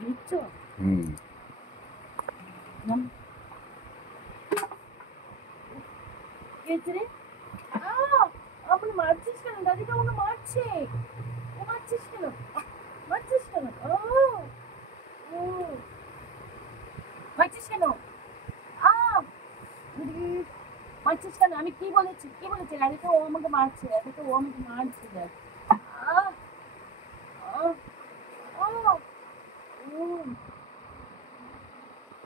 বুঝছো? হুম। নাম কে রে? আপনি মারছিস কেন? দাদিটা আমাকে মারছে। ও মারছিস কেন? মারছিস কেন? ও মারছিস কেন? আ মারছিস কেন? আমি কি বলেছি? কি বলেছি? দাদিটা ও আমাকে মারছে। দাদিটা ও আমাকে মারছে। দেখ। আহ আহ আহ উম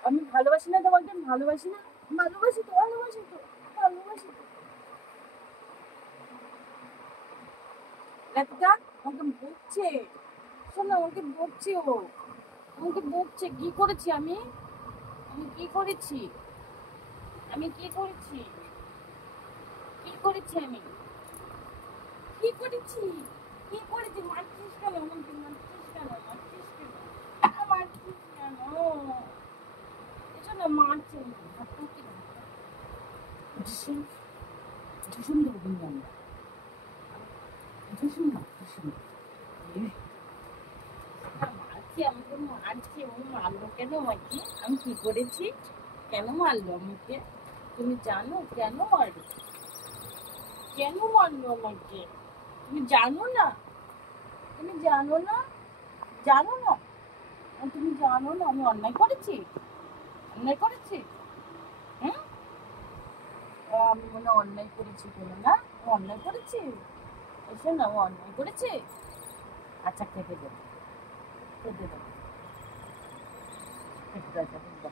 আমি ভালোবাসি না তোমাকে? আমি ভালোবাসি না? ভালোবাসি তো, ভালোবাসি তো, ভালোবাসি তো। রাধিকা আমাকে বকছে। শোন না, আমাকে বকছে ও। আমাকে বকছে। কি করেছি আমি? আমি কি করেছি? আমি কি করেছি? কি করেছি আমি? কি করেছি? কি করেছি? মারছিস কেন? আমাকে মারছিস কেন? মারছিস কেন? মারছিস কেন? এসো না, মারছে। হাতটা কি না? ভীষণ ভীষণ দেবো কিন্তু আমরা। ভীষণ না, ভীষণ। মারছি, আমাকে মারছি। ও মারলো কেন আমাকে? আমি কি করেছি? কেন মারলো আমাকে? তুমি জানো কেন মারলো? কেন মারলো আমাকে? তুমি জানো না? তুমি জানো না? জানো না? তুমি জানো না আমি অন্যায় করেছি? অন্যায় করেছি? হুম? আমি মনে হয় অন্যায় করেছি কোনো না? আমি অন্যায় করেছি? এসো না, ও অন্যায় করেছে? আচ্ছা, খেতে দেবো। খেতে দেবো। খেতে দেবো।